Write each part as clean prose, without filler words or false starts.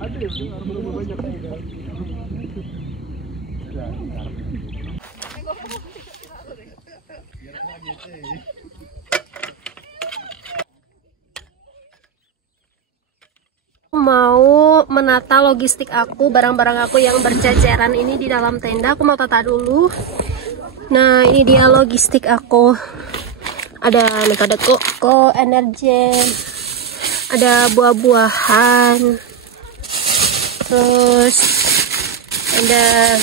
Mau menata logistik aku, barang-barang aku yang berjajaran ini di dalam tenda. Aku mau tata dulu. Nah, ini dia logistik aku. Ada metode koko, energen, ada buah-buahan, terus ada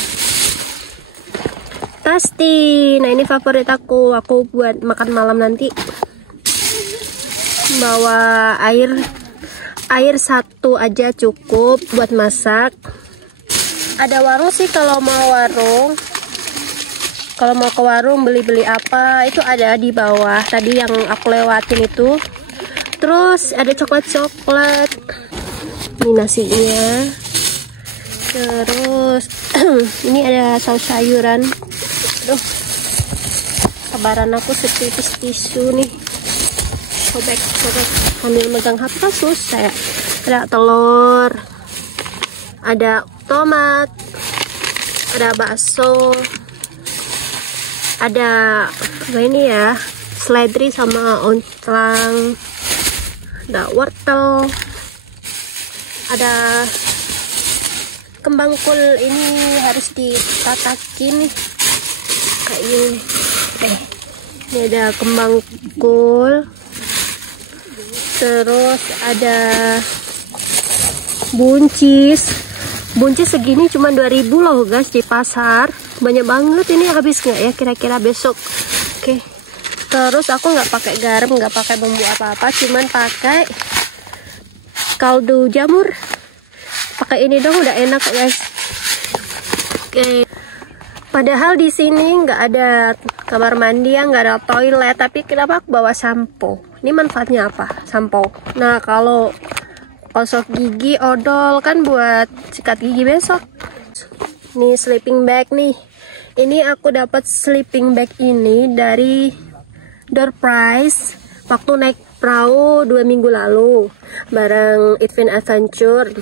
pasti. Nah, ini favorit aku buat makan malam nanti. Bawa air satu aja cukup buat masak. Ada warung sih kalau mau warung. Kalau mau ke warung beli-beli apa itu ada di bawah tadi yang aku lewatin itu. Terus ada coklat-coklat. Ini nasinya. Terus ini ada saus sayuran. Aduh, kebaran aku setipis tisu nih. Sobek sambil megang HP susah ya. Ada telur, ada tomat, ada bakso, ada apa ini ya, seledri sama ontlang, ada wortel, ada kembang kol. Ini harus ditatakin nih kayak gini. Ini ada kembang kol. Terus ada buncis segini cuma 2.000 loh guys di pasar. Banyak banget. Ini habis nggak ya kira-kira besok? Oke. Terus aku nggak pakai garam, nggak pakai bumbu apa-apa, cuman pakai kaldu jamur. Pakai ini dong udah enak guys. Oke. Padahal di sini nggak ada kamar mandi ya, nggak ada toilet, tapi kenapa aku bawa sampo? Ini manfaatnya apa? Sampo. Nah, kalau gosok gigi, odol kan buat sikat gigi besok. Nih sleeping bag nih. Ini aku dapat sleeping bag ini dari Door Prize waktu naik perahu 2 minggu lalu bareng Event Adventure.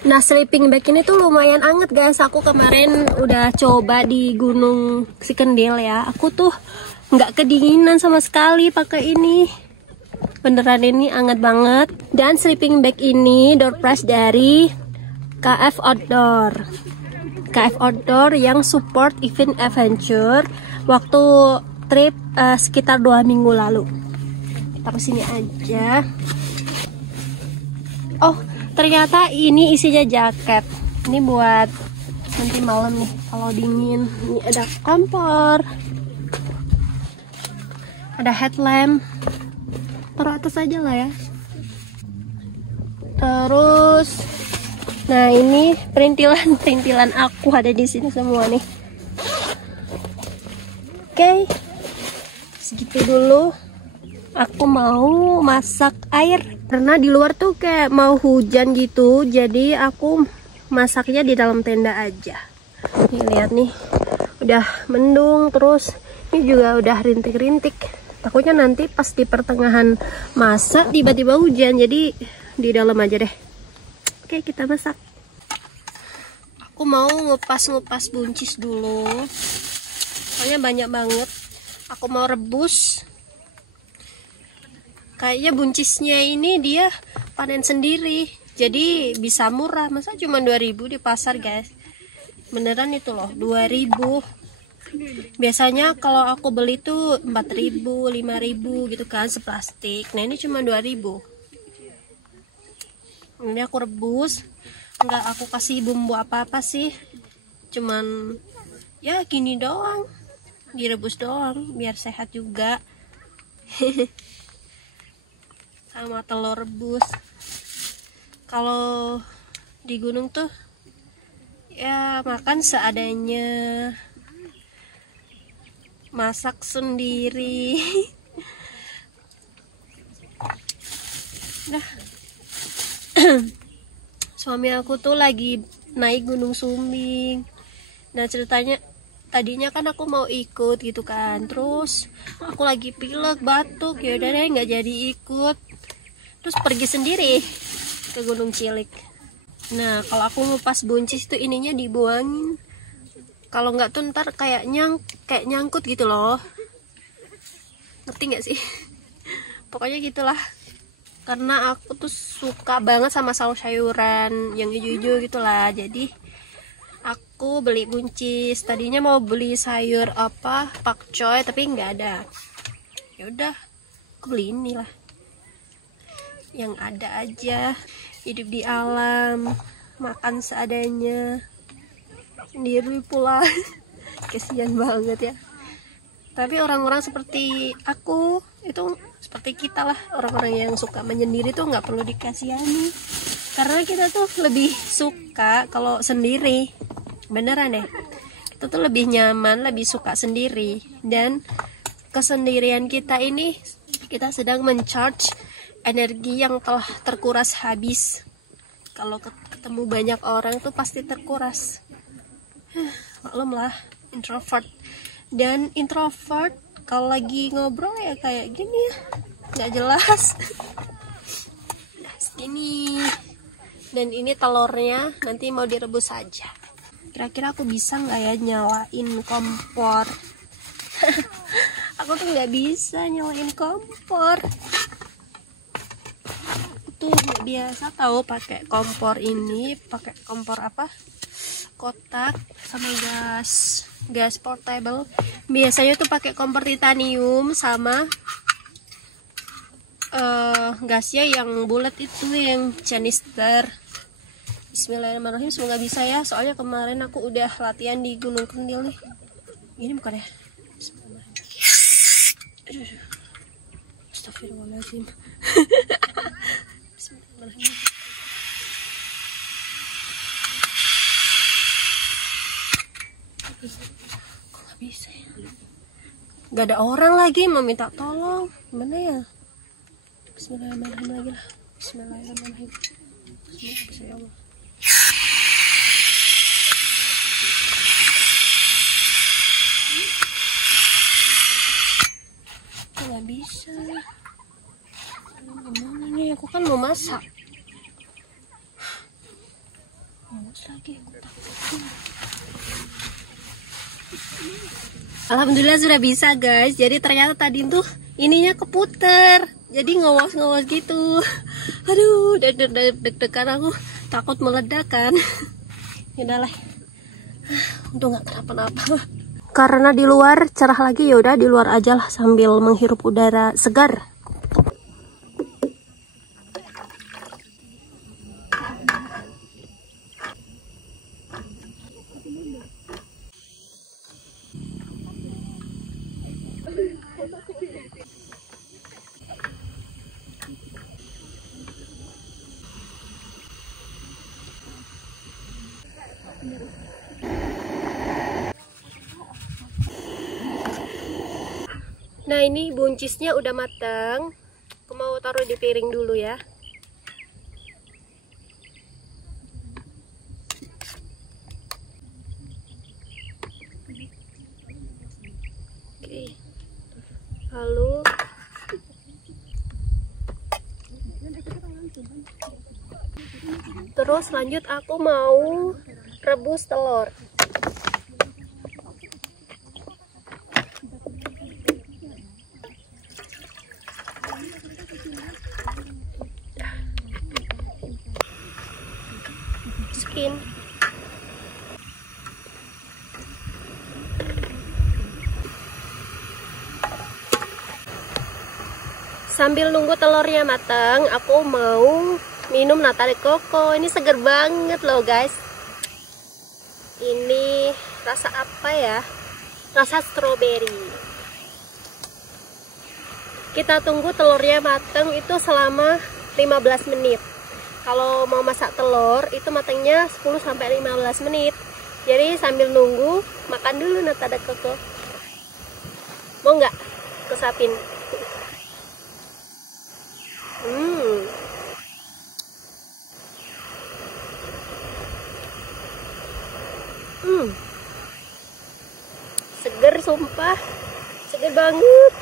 Nah, sleeping bag ini tuh lumayan anget guys. Aku kemarin udah coba di Gunung Sikendil ya. Aku tuh nggak kedinginan sama sekali pakai ini. Beneran ini anget banget. Dan sleeping bag ini door prize dari KF Outdoor. KF Outdoor yang support Event Adventure waktu trip sekitar 2 minggu lalu. Taruh sini aja. Oh, ternyata ini isinya jaket. Ini buat nanti malam nih kalau dingin. Ini ada kompor, ada headlamp. Taruh atas aja lah ya. Terus, nah ini perintilan aku ada di sini semua nih. Oke, segitu dulu. Aku mau masak air karena di luar tuh kayak mau hujan gitu, jadi aku masaknya di dalam tenda aja. Nih lihat nih, udah mendung, terus ini juga udah rintik-rintik. Takutnya nanti pas di pertengahan masak tiba-tiba hujan, jadi di dalam aja deh. Oke, kita masak. Aku mau ngupas buncis dulu, soalnya banyak banget. Aku mau rebus. Kayaknya buncisnya ini dia panen sendiri, jadi bisa murah. Masa cuma 2.000 di pasar guys? Beneran itu loh, 2.000. Biasanya kalau aku beli tuh 4.000, 5.000 gitu kan seplastik. Nah ini cuma 2.000. Ini aku rebus, nggak aku kasih bumbu apa-apa sih, cuman ya gini doang, direbus doang biar sehat juga. Sama telur rebus. Kalau di gunung tuh ya makan seadanya, masak sendiri. Nah, suami aku tuh lagi naik Gunung Sumbing. Nah ceritanya tadinya kan aku mau ikut gitu kan, terus aku lagi pilek batuk, ya udah deh nggak jadi ikut. Terus pergi sendiri ke Gunung Cilik. Nah, kalau aku ngupas buncis itu ininya dibuangin. Kalau nggak tuh ntar kayak nyangkut gitu loh. Ngerti nggak sih? Pokoknya gitulah. Karena aku tuh suka banget sama sayur-sayuran yang hijau-hijau gitulah. Jadi aku beli buncis. Tadinya mau beli sayur apa, pakcoy, tapi nggak ada. Ya udah, aku beli inilah. Yang ada aja. Hidup di alam, makan seadanya. Sendiri pula. Kesian banget ya. Tapi orang-orang seperti aku itu seperti kita lah, orang-orang yang suka menyendiri tuh nggak perlu dikasihani, karena kita tuh lebih suka kalau sendiri. Beneran deh, kita tuh lebih nyaman, lebih suka sendiri. Dan kesendirian kita ini, kita sedang mencharge energi yang telah terkuras habis. Kalau ketemu banyak orang tuh pasti terkuras. Maklum lah, introvert. Dan introvert kalau lagi ngobrol ya kayak gini ya, nggak jelas. Nah, segini. Dan ini telurnya nanti mau direbus saja. Kira-kira aku bisa nggak ya nyalain kompor? Aku tuh nggak bisa nyalain kompor. Tuh nggak biasa tahu pakai kompor ini, pakai kompor apa? Kotak sama gas portable. Biasanya tuh pakai kompor titanium sama gasnya yang bulat itu, yang canister. Bismillahirrahmanirrahim, semoga bisa ya. Soalnya kemarin aku udah latihan di Gunung Kendil nih. Ini bukan ya? Bismillahirrahmanirrahim. Astagfirullahaladzim. Bismillahirrahmanirrahim. Kok gak bisa ya? Gak ada orang lagi mau minta tolong. Gimana ya? Bismillahirrahmanirrahim lagi lah. Bismillahirrahmanirrahim. Semoga bisa ya Allah. Kok gak bisa? Gimana nih? Aku kan mau masak. Males lagi, aku takut. Alhamdulillah sudah bisa guys. Jadi ternyata tadi tuh ininya keputer, jadi ngawas-ngawas gitu. Aduh, deg-degan aku, takut meledak kan. Yaudahlah, untung nggak kenapa-napa. Karena di luar cerah lagi, yaudah di luar aja lah sambil menghirup udara segar. Nah, ini buncisnya udah matang. Aku mau taruh di piring dulu ya. Oke. Lalu terus lanjut aku mau rebus telur. Skin. Sambil nunggu telurnya matang, aku mau minum nata de coco. Ini seger banget loh guys. Ini rasa apa ya? Rasa stroberi. Kita tunggu telurnya matang itu selama 15 menit. Kalau mau masak telur itu matangnya 10-15 menit. Jadi sambil nunggu makan dulu nata de coco. Mau nggak kesapin? Seger sumpah, seger banget.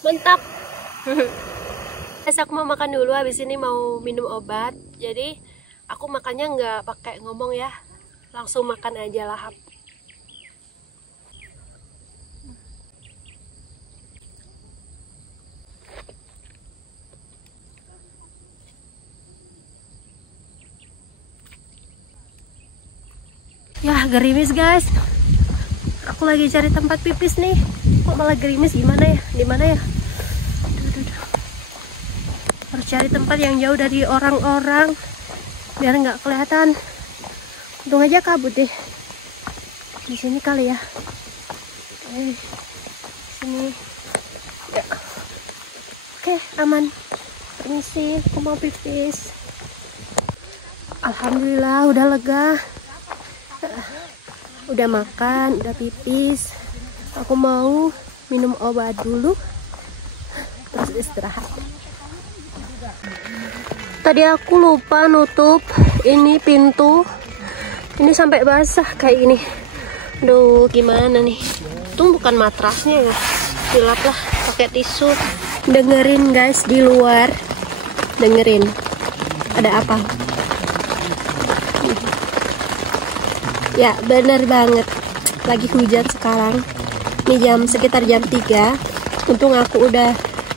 Mantap. Guys, aku mau makan dulu, habis ini mau minum obat. Jadi aku makannya nggak pakai ngomong ya, langsung makan aja lahap. Ya, gerimis guys. Aku lagi cari tempat pipis nih. Kok malah gerimis, gimana ya? Di mana ya? Aduh. Harus cari tempat yang jauh dari orang-orang biar nggak kelihatan. Untung aja kabut deh. Di sini kali ya. Sini. Ya. Oke, aman. Permisi, aku mau pipis. Alhamdulillah udah lega. Udah makan, udah pipis. Aku mau minum obat dulu, terus istirahat. Tadi aku lupa nutup ini pintu. Ini sampai basah kayak gini. Duh, gimana nih? Itu bukan matrasnya ya. Dilap lah pakai tisu. Dengerin guys di luar. Dengerin. Ada apa? Ya, bener banget. Lagi hujan sekarang. Ini sekitar jam 3. Untung aku udah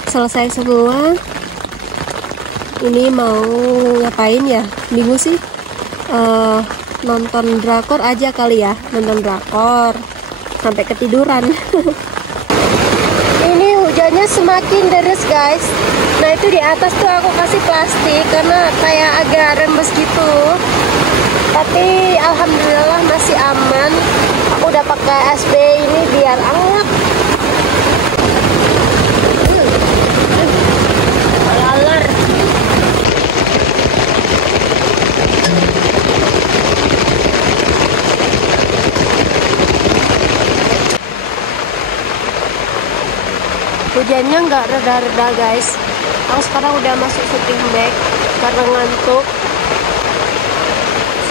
selesai semua. Ini mau ngapain ya? Bingung sih. Nonton drakor aja kali ya. Nonton drakor sampai ketiduran. Ini hujannya semakin deras guys. Nah, itu di atas tuh aku kasih plastik karena kayak agak rembes gitu. Tapi alhamdulillah masih aman. Aku udah pakai SB ini biar anget. Laler. Hujannya nggak reda-reda guys. Aku sekarang udah masuk sleeping bag karena ngantuk.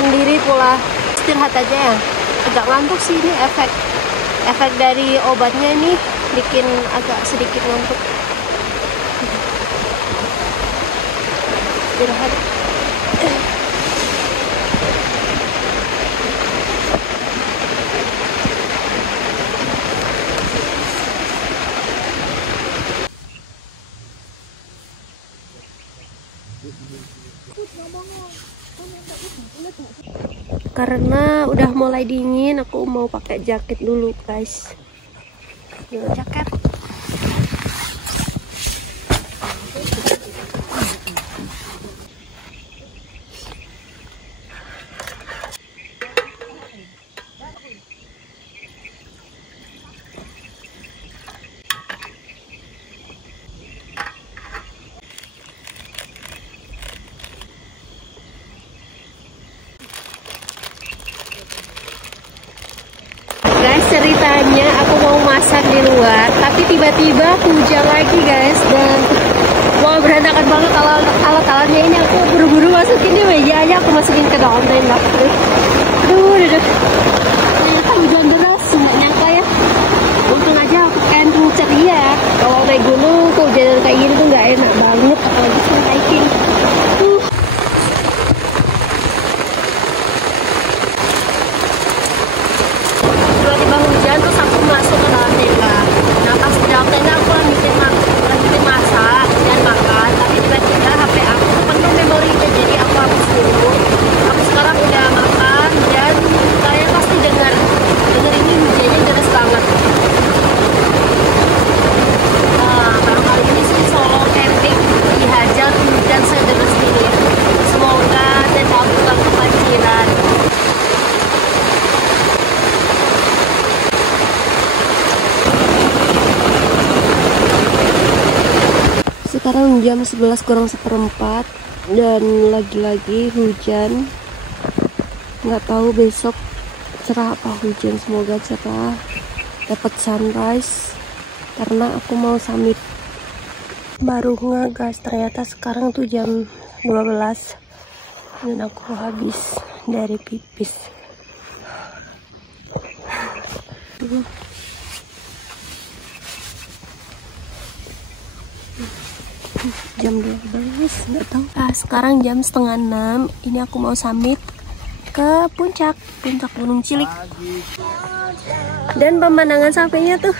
Sendiri pula, istirahat aja ya. Agak ngantuk sih, ini efek dari obatnya ini bikin agak sedikit ngantuk. Istirahat. Karena udah mulai dingin, aku mau pakai jaket dulu guys. Yuk, jaket. Ceritanya aku mau masak di luar, tapi tiba-tiba hujan lagi guys, dan wah berantakan banget alat-alatnya. Ini aku buru-buru masukin di meja aja, aku masukin ke dalam tenda. Aduh, ternyata hujan deras, nggak nyangka ya. Untung aja aku camping ceria. Kalau naik gunung hujan kayak gini tuh nggak enak banget, apalagi hiking. Terus aku masuk ke dalam tenda. Nah, pas di dalam tenda aku lanjutin masak dan makan. Tapi tiba-tiba HP aku tuh penuh memorinya, jadi aku hapus dulu. Aku sekarang udah makan dan kalian pasti dengar ini hujannya deras banget. Nah, baru kali ini sih solo camping dihajar hujan sederas ini. Semoga tenda aku gak kebanjiran. Sekarang jam 11:04 dan lagi-lagi hujan. Nggak tahu besok cerah apa hujan, semoga cerah, dapat sunrise karena aku mau summit. Baru ngegas, ternyata sekarang tuh jam 12 dan aku habis dari pipis. Jam 12, nggak tahu. Sekarang jam 5:30. Ini aku mau summit ke puncak Gunung Cilik. Dan pemandangan sampingnya tuh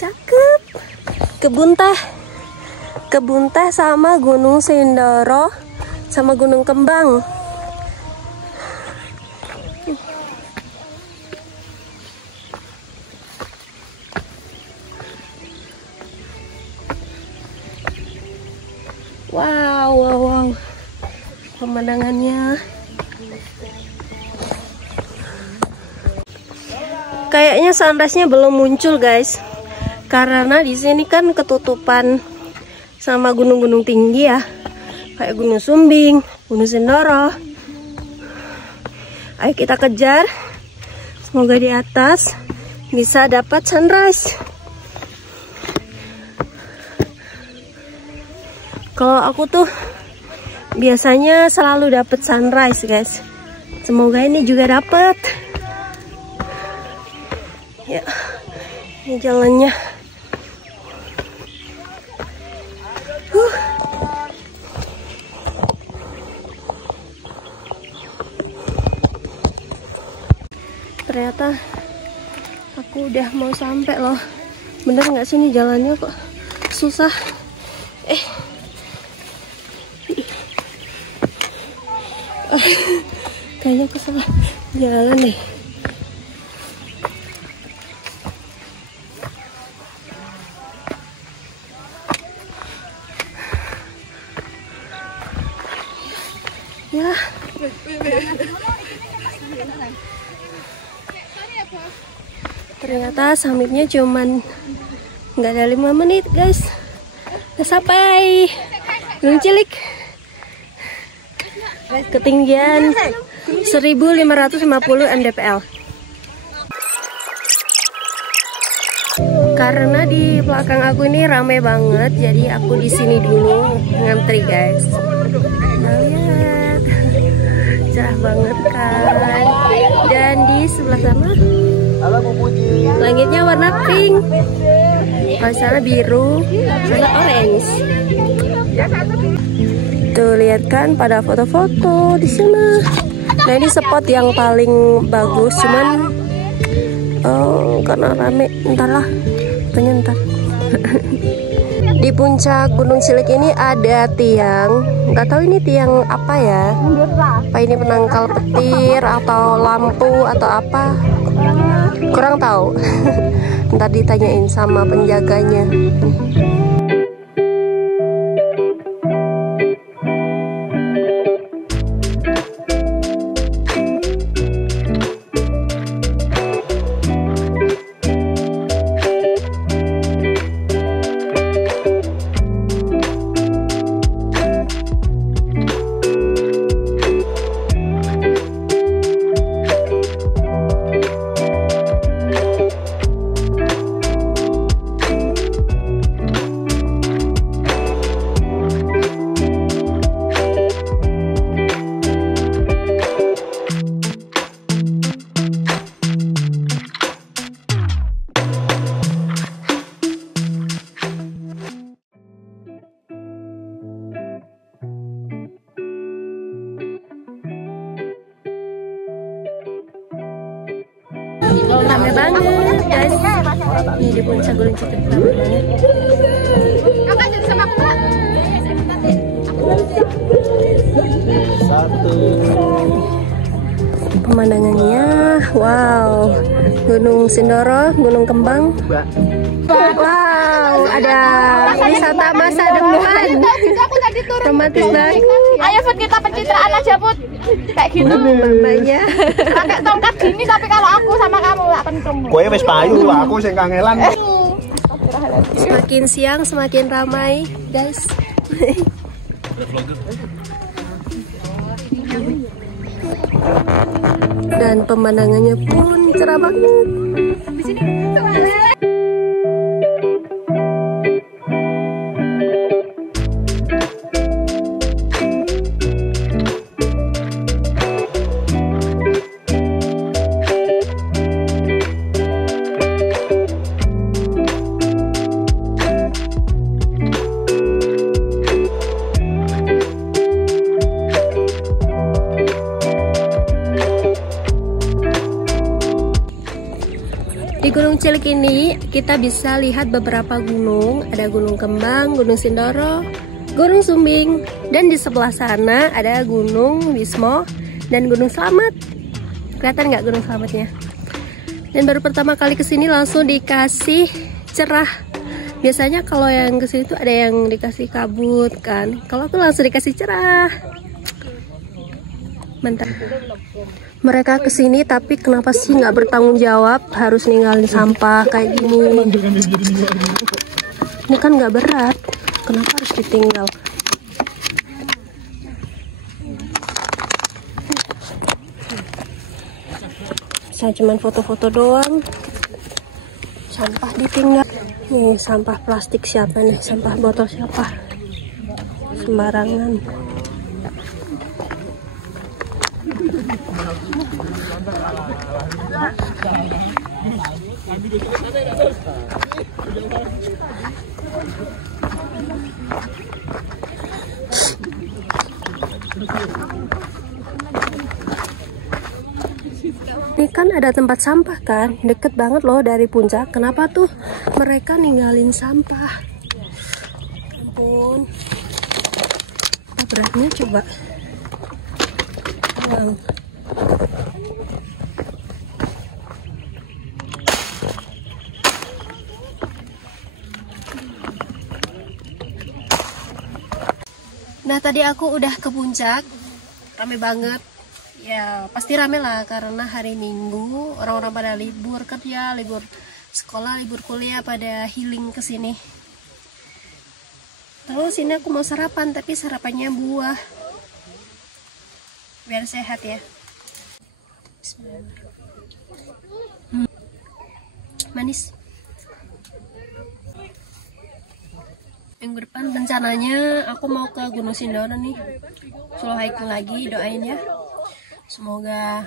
cakep. Kebun teh sama Gunung Sindoro sama Gunung Kembang. Wow, pemandangannya kayaknya sunrise-nya belum muncul guys, karena di sini kan ketutupan sama gunung-gunung tinggi ya, kayak Gunung Sumbing, Gunung Sindoro. Ayo kita kejar, semoga di atas bisa dapat sunrise. Kalau aku tuh biasanya selalu dapat sunrise guys. Semoga ini juga dapat. Ya, ini jalannya. Ternyata aku udah mau sampai loh. Bener nggak sih ini jalannya kok susah? Kayaknya aku salah jalan deh. Ya. Ternyata summitnya cuman nggak ada 5 menit guys. Udah sampai Gunung Cilik. Ketinggian 1550 mdpl. Karena di belakang aku ini rame banget, jadi aku di sini dulu ngantri guys. Nah, lihat, cerah banget kan. Dan di sebelah sana langitnya warna pink, di sana biru, sana orange. Tuh lihat kan pada foto-foto di sana. Nah ini spot yang paling bagus, cuman karena rame, entar. Di puncak Gunung Cilik ini ada tiang, nggak tahu ini tiang apa ya? Apa ini penangkal petir atau lampu atau apa? Kurang tahu. Ntar ditanyain sama penjaganya. Rame banget guys. Ini di puncak Gunung Cilik rame banget. Pemandangannya wow, Gunung Sindoro, Gunung Kembang. Wow, ada wisata masa depan. Romantis banget. Ayo Put, kita pencitraan aja Put. Kayak gitu. Banyak. Pakai tongkat gini, tapi kalau aku sama kamu gak pentung. Kowe wis payu, aku sing kangelan. Semakin siang semakin ramai, guys. Dan pemandangannya pun cerah banget. Di sini. cilik ini kita bisa lihat beberapa gunung. Ada Gunung Kembang, Gunung Sindoro, Gunung Sumbing, dan di sebelah sana ada Gunung Wismo dan Gunung Slamet. Kelihatan nggak Gunung Slametnya? Dan baru pertama kali kesini langsung dikasih cerah. Biasanya kalau yang kesini tuh ada yang dikasih kabut kan. Kalau aku langsung dikasih cerah. Mantap. Mereka kesini tapi kenapa sih nggak bertanggung jawab harus ninggalin sampah kayak gini? Ini kan nggak berat, kenapa harus ditinggal? Saya cuman foto-foto doang, sampah ditinggal. Nih sampah plastik siapa nih? Sampah botol siapa? Sembarangan. Ini kan ada tempat sampah kan, deket banget loh dari puncak. Kenapa tuh mereka ninggalin sampah? Ampun, apa beratnya coba? Wow. Nah tadi aku udah ke puncak, rame banget. Ya pasti rame lah karena hari Minggu, orang-orang pada libur kerja, libur sekolah, libur kuliah, pada healing ke sini. Terus ini aku mau sarapan, tapi sarapannya buah. Biar sehat ya. Manis. Minggu depan rencananya aku mau ke Gunung Sindoro nih. Solo hiking lagi, doain ya. Semoga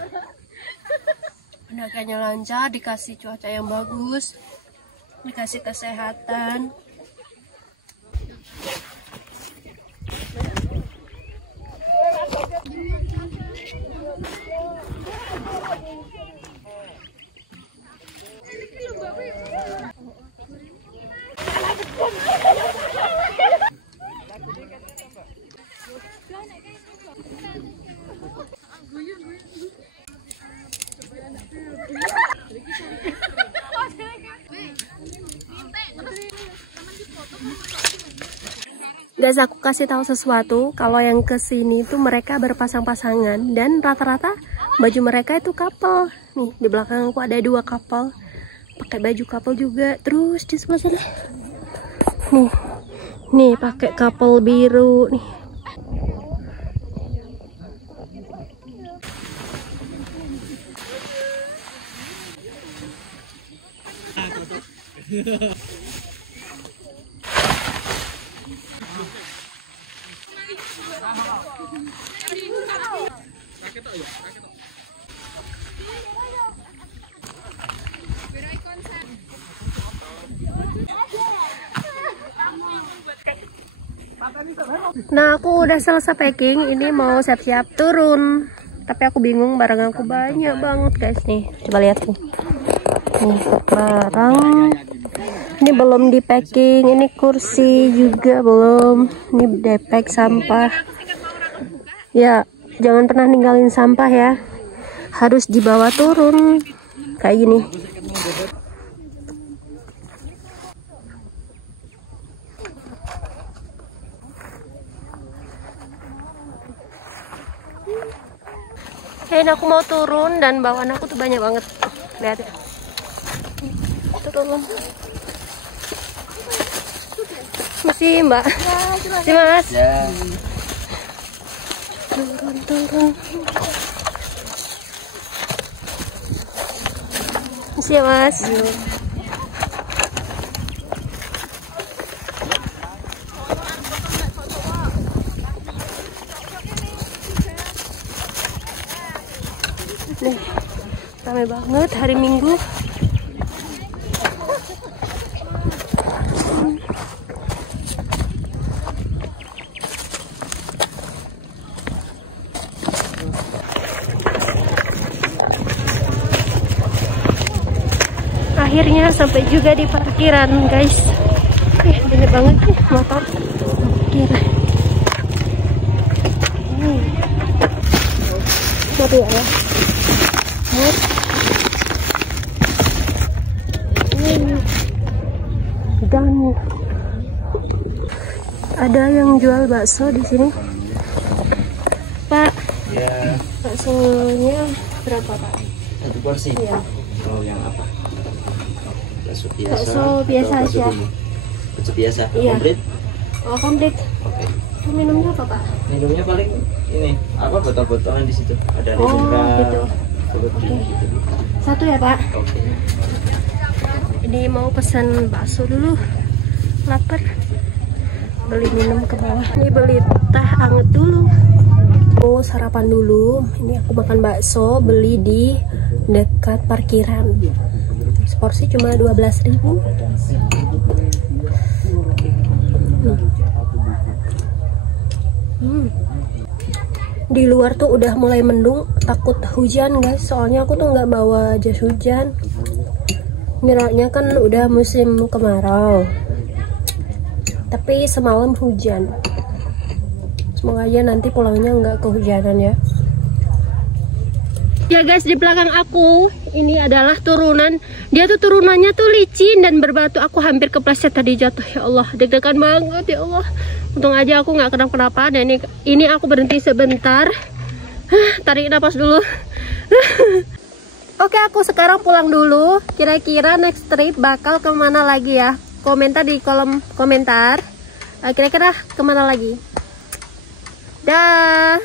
pendakiannya lancar, dikasih cuaca yang bagus, dikasih kesehatan. Guys, aku kasih tahu sesuatu, kalau yang kesini tuh mereka berpasang-pasangan dan rata-rata baju mereka itu couple. Nih di belakang aku ada 2 couple, pakai baju couple juga. Terus di sebelah sana, nih pakai couple biru nih. Nah aku udah selesai packing, ini mau siap-siap turun. Tapi aku bingung, barang aku banyak banget guys nih. Coba lihat nih. Nih barang. Ini belum di packing, ini kursi juga belum. Ini depek sampah. Ya, jangan pernah ninggalin sampah ya. Harus dibawa turun. Kayak gini. Ini aku mau turun dan bawaan aku tuh banyak banget. Lihat ya. Turun. Masih Mbak. Masih Mas. Ya. Turun. Masih ya Mas. Nih, ramai banget hari Minggu. akhirnya sampai juga di parkiran guys. Banyak banget nih motor parkir. Tapi ya. Dan ada yang jual bakso di sini. Pak, Ya, baksonya berapa Pak? 1 porsi. Iya. Kalau yang apa? Bakso biasa. Bakso biasa atau aja. Bakso biasa. Iya. Komplit. Oh komplit. Oke. Minumnya apa Pak? Minumnya paling ini apa botol-botolan di situ. Ada Oh, mineral. gitu. Oke. Gitu. Satu ya Pak. Oke. Ini mau pesan bakso dulu. Lapar. Beli minum ke bawah. Ini beli teh anget dulu. Oh sarapan dulu. Ini aku makan bakso beli di dekat parkiran. Seporsi cuma 12.000. Di luar tuh udah mulai mendung, takut hujan guys. Soalnya aku tuh nggak bawa jas hujan. Miranya kan udah musim kemarau. Tapi semalam hujan. Semoga aja nanti pulangnya nggak kehujanan ya. Ya guys, di belakang aku ini adalah turunan. Dia tuh turunannya tuh licin dan berbatu. Aku hampir kepleset tadi jatuh. Ya Allah, deg-degan banget ya Allah. Untung aja aku nggak kenapa-kenapa. Dan ini aku berhenti sebentar. Tarik napas dulu. Oke, aku sekarang pulang dulu. Kira-kira next trip bakal kemana lagi ya? Komentar di kolom komentar. Kira-kira kemana lagi? Dah.